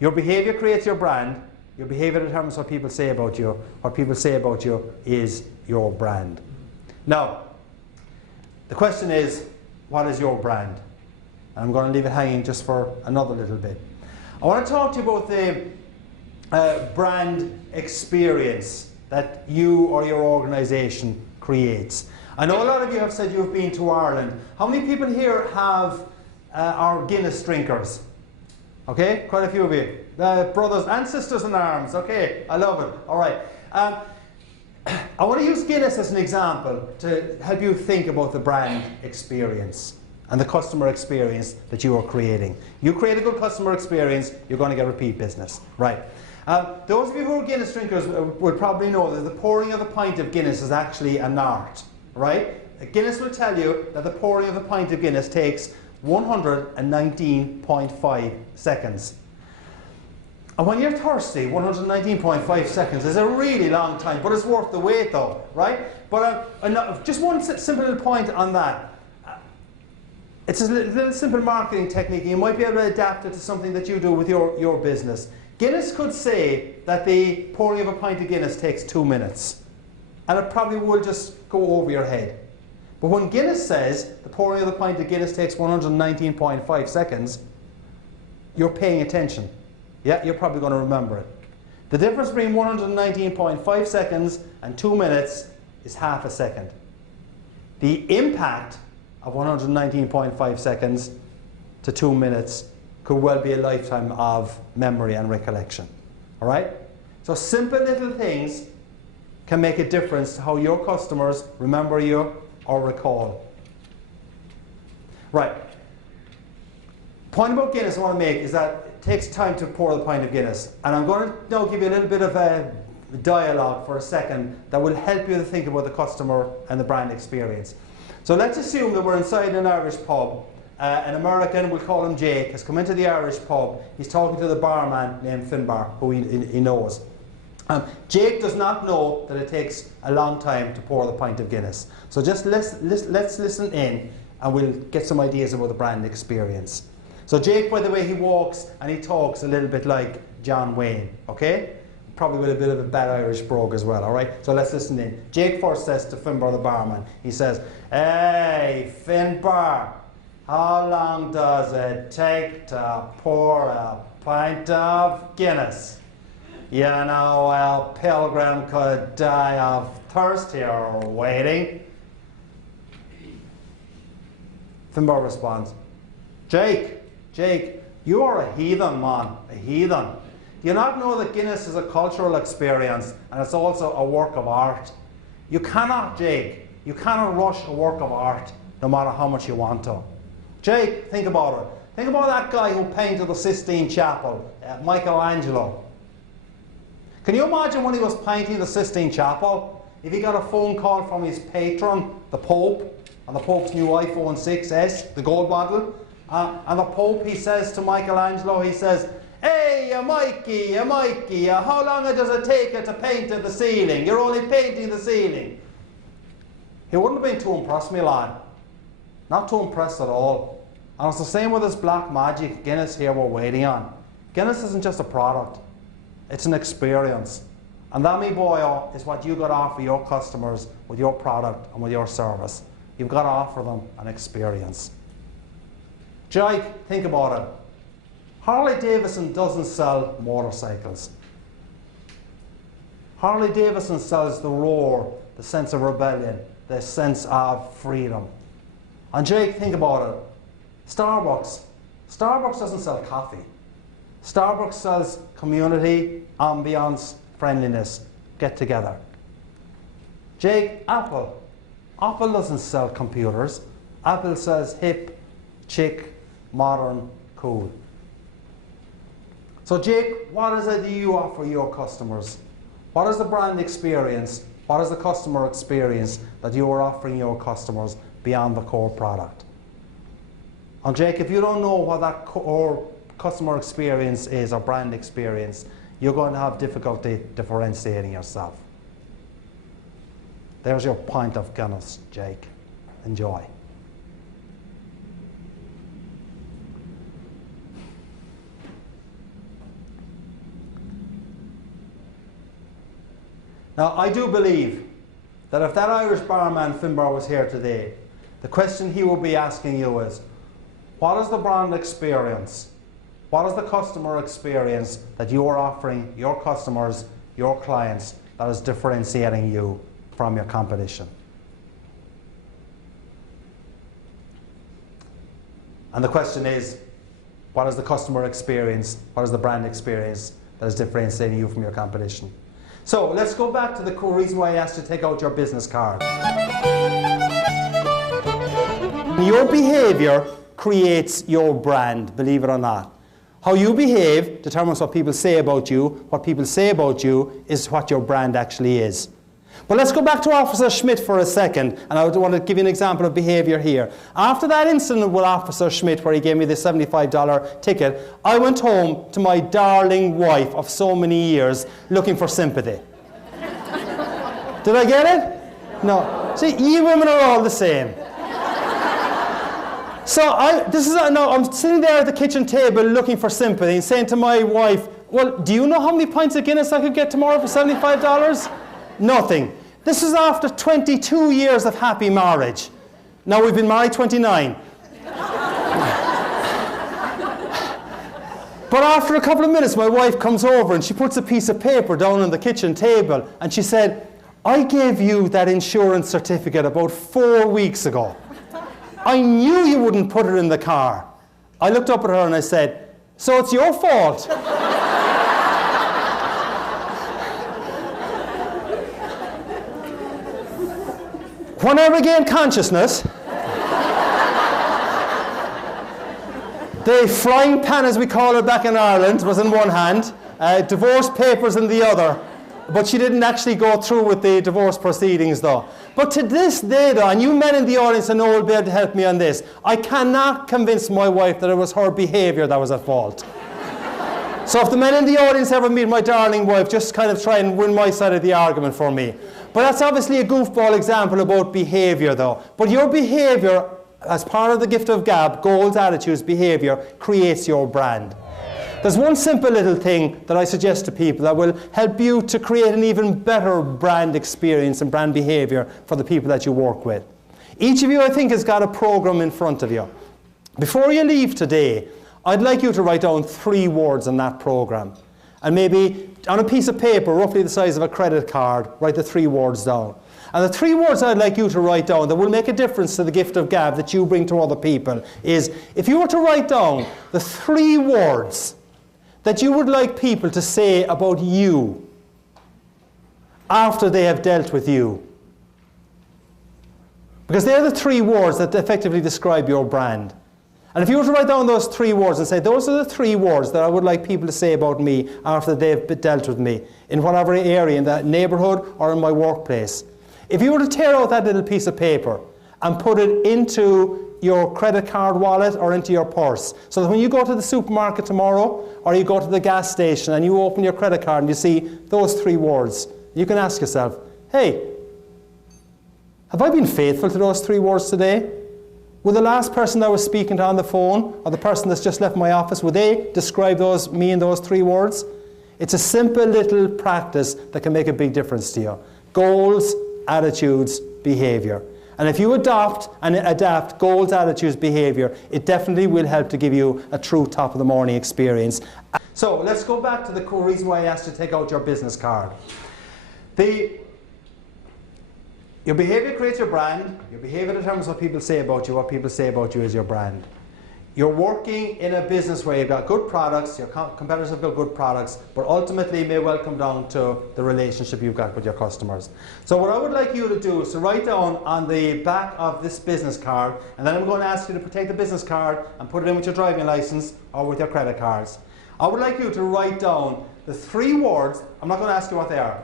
Your behavior creates your brand. Your behavior determines what people say about you. What people say about you is your brand. Now, the question is, what is your brand? And I'm going to leave it hanging just for another little bit. I want to talk to you about the brand experience that you or your organization creates. I know a lot of you have said you've been to Ireland. How many people here are Guinness drinkers? Okay, quite a few of you. Brothers and sisters in arms. Okay, I love it. All right. I want to use Guinness as an example to help you think about the brand experience and the customer experience that you are creating. You create a good customer experience, you're going to get repeat business. Right. Those of you who are Guinness drinkers will probably know that the pouring of a pint of Guinness is actually an art. Right? Guinness will tell you that the pouring of a pint of Guinness takes 119.5 seconds. And when you're thirsty, 119.5 seconds is a really long time, but it's worth the wait though, right? But just one simple point on that. It's a little simple marketing technique. You might be able to adapt it to something that you do with your business. Guinness could say that the pouring of a pint of Guinness takes 2 minutes. And it probably will just go over your head. But when Guinness says the pouring of the pint of Guinness takes 119.5 seconds, you're paying attention. Yeah, you're probably going to remember it. The difference between 119.5 seconds and 2 minutes is half a second. The impact of 119.5 seconds to 2 minutes could well be a lifetime of memory and recollection. All right? So simple little things can make a difference to how your customers remember you or recall. Right. Point about Guinness I want to make is that it takes time to pour the pint of Guinness. And I'm going to now give you a little bit of a dialogue for a second that will help you to think about the customer and the brand experience. So let's assume that we're inside an Irish pub. An American, we'll call him Jake, has come into the Irish pub. He's talking to the barman named Finbar, who he knows. Jake does not know that it takes a long time to pour the pint of Guinness. So just let's listen in and we'll get some ideas about the brand experience. So Jake, by the way, he walks and he talks a little bit like John Wayne, okay? Probably with a bit of a bad Irish brogue as well, all right? So let's listen in. Jake first says to Finbar the barman, he says, "Hey, Finbar, how long does it take to pour a pint of Guinness? You know, a pilgrim could die of thirst here waiting." Finbar responds, Jake, you are a heathen, man, a heathen. Do you not know that Guinness is a cultural experience and it's also a work of art? You cannot, Jake, you cannot rush a work of art no matter how much you want to. Jake, think about it. Think about that guy who painted the Sistine Chapel, Michelangelo. Can you imagine when he was painting the Sistine Chapel, if he got a phone call from his patron, the Pope, and the Pope's new iPhone 6S, the gold model, and the Pope, he says to Michelangelo, he says, "Hey, Mikey, how long does it take you to paint the ceiling? You're only painting the ceiling." He wouldn't have been too impressed, my lad. Not too impressed at all. And it's the same with this black magic Guinness here we're waiting on. Guinness isn't just a product. It's an experience. And that, me boy, is what you got to offer your customers with your product and with your service. You've got to offer them an experience. Jake, think about it. Harley Davidson doesn't sell motorcycles. Harley Davidson sells the roar, the sense of rebellion, the sense of freedom. And Jake, think about it. Starbucks doesn't sell coffee. Starbucks sells community, ambience, friendliness, get together. Jake, Apple doesn't sell computers. Apple sells hip, chic, modern, cool. So Jake, what is it that you offer your customers? What is the brand experience? What is the customer experience that you are offering your customers beyond the core product? And Jake, if you don't know what that core customer experience is or brand experience, you're going to have difficulty differentiating yourself. There's your pint of Guinness, Jake. Enjoy. Now, I do believe that if that Irish barman Finbar was here today, the question he would be asking you is, what is the brand experience? What is the customer experience that you are offering your customers, your clients, that is differentiating you from your competition? And the question is, what is the customer experience? What is the brand experience that is differentiating you from your competition? So let's go back to the core reason why I asked you to take out your business card. Your behaviour creates your brand, believe it or not. How you behave determines what people say about you. What people say about you is what your brand actually is. But let's go back to Officer Schmidt for a second, and I want to give you an example of behaviour here. After that incident with Officer Schmidt where he gave me the $75 ticket, I went home to my darling wife of so many years looking for sympathy. Did I get it? No. See, you women are all the same. So I'm sitting there at the kitchen table looking for sympathy and saying to my wife, well, do you know how many pints of Guinness I could get tomorrow for $75? Nothing. This is after 22 years of happy marriage. Now we've been married 29. But after a couple of minutes, my wife comes over and she puts a piece of paper down on the kitchen table and she said, I gave you that insurance certificate about 4 weeks ago. I knew you wouldn't put it in the car. I looked up at her and I said, so it's your fault. When I regained consciousness, the frying pan, as we call it back in Ireland, was in one hand, divorce papers in the other. But she didn't actually go through with the divorce proceedings though. But to this day though, and you men in the audience I know will be able to help me on this, I cannot convince my wife that it was her behaviour that was at fault. So if the men in the audience ever meet my darling wife, just kind of try and win my side of the argument for me. But that's obviously a goofball example about behaviour though. But your behaviour, as part of the gift of gab, goals, attitudes, behaviour, creates your brand. There's one simple little thing that I suggest to people that will help you to create an even better brand experience and brand behaviour for the people that you work with. Each of you, I think, has got a program in front of you. Before you leave today, I'd like you to write down 3 words on that program. And maybe on a piece of paper, roughly the size of a credit card, write the 3 words down. And the 3 words I'd like you to write down that will make a difference to the gift of gab that you bring to other people is, if you were to write down the 3 words that you would like people to say about you after they have dealt with you. Because they're the 3 words that effectively describe your brand. And if you were to write down those 3 words and say, those are the 3 words that I would like people to say about me after they've dealt with me, in whatever area, in that neighbourhood or in my workplace. If you were to tear out that little piece of paper and put it into your credit card wallet or into your purse, so that when you go to the supermarket tomorrow or you go to the gas station and you open your credit card and you see those 3 words, you can ask yourself, hey, have I been faithful to those 3 words today? Will the last person that was speaking to on the phone or the person that's just left my office, will they describe me in those 3 words? It's a simple little practice that can make a big difference to you. Goals, attitudes, behaviour. And if you adopt and adapt goals, attitudes, behaviour, it definitely will help to give you a true top of the morning experience. So let's go back to the core reason why I asked you to take out your business card. Your behaviour creates your brand. Your behaviour determines what people say about you. What people say about you is your brand. You're working in a business where you've got good products, your competitors have got good products, but ultimately it may well come down to the relationship you've got with your customers. So what I would like you to do is to write down on the back of this business card, and then I'm going to ask you to take the business card and put it in with your driving license or with your credit cards. I would like you to write down the 3 words, I'm not going to ask you what they are.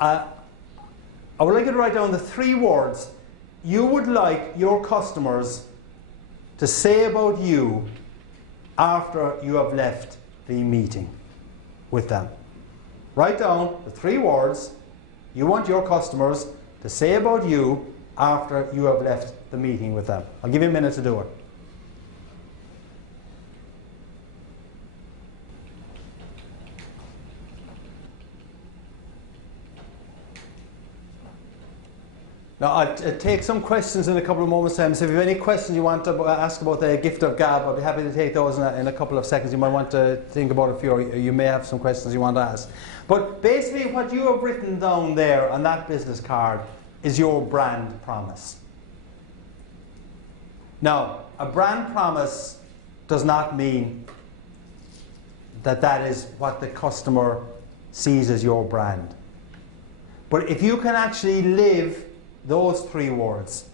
I would like you to write down the 3 words you would like your customers to say about you after you have left the meeting with them. Write down the 3 words you want your customers to say about you after you have left the meeting with them. I'll give you a minute to do it. Now, I'll take some questions in a couple of moments' time. So if you have any questions you want to ask about the gift of gab, I'll be happy to take those in a couple of seconds. You might want to think about it, or you may have some questions you want to ask. But basically what you have written down there on that business card is your brand promise. Now, a brand promise does not mean that that is what the customer sees as your brand. But if you can actually live those 3 words,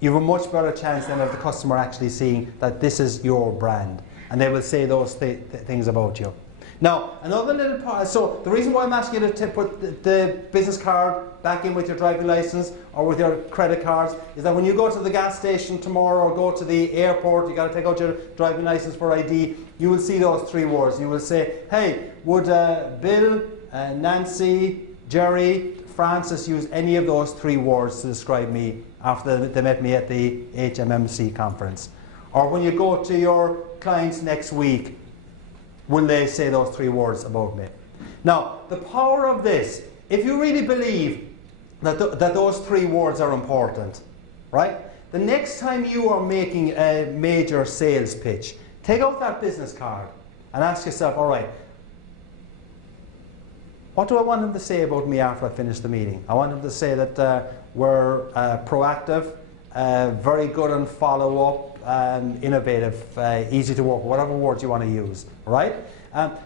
you have a much better chance than of the customer actually seeing that this is your brand, and they will say those things about you. Now, another little part, so the reason why I'm asking you to put the business card back in with your driving license or with your credit cards is that when you go to the gas station tomorrow or go to the airport, you got to take out your driving license for ID, you will see those 3 words. You will say, hey, would Bill, Nancy, Jerry, Francis use any of those 3 words to describe me after they met me at the HMMC conference? Or when you go to your clients next week, will they say those 3 words about me? Now, the power of this, if you really believe that those 3 words are important, right? The next time you are making a major sales pitch, take out that business card and ask yourself, all right, what do I want them to say about me after I finish the meeting? I want them to say that we're proactive, very good on follow-up, innovative, easy to work with, whatever words you want to use, right?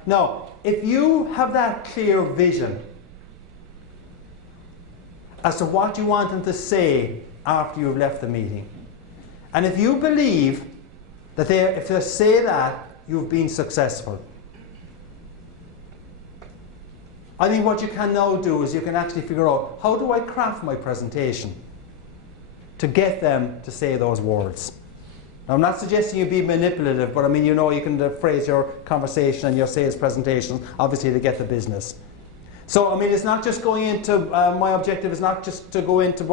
Now, if you have that clear vision as to what you want them to say after you've left the meeting, and if you believe that if they say that, you've been successful, I think what you can now do is you can actually figure out, how do I craft my presentation to get them to say those words? Now, I'm not suggesting you be manipulative, but I mean, you know, you can phrase your conversation and your sales presentations, obviously, to get the business. So, I mean, it's not just going into, my objective is not just to go into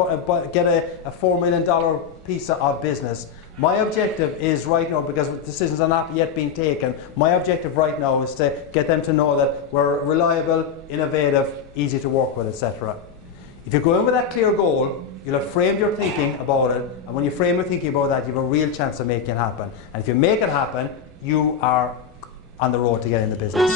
get a $4 million piece of business. My objective is right now, because decisions are not yet being taken, my objective right now is to get them to know that we're reliable, innovative, easy to work with, etc. If you go in with that clear goal, you'll have framed your thinking about it, and when you frame your thinking about that, you have a real chance of making it happen. And if you make it happen, you are on the road to getting the business.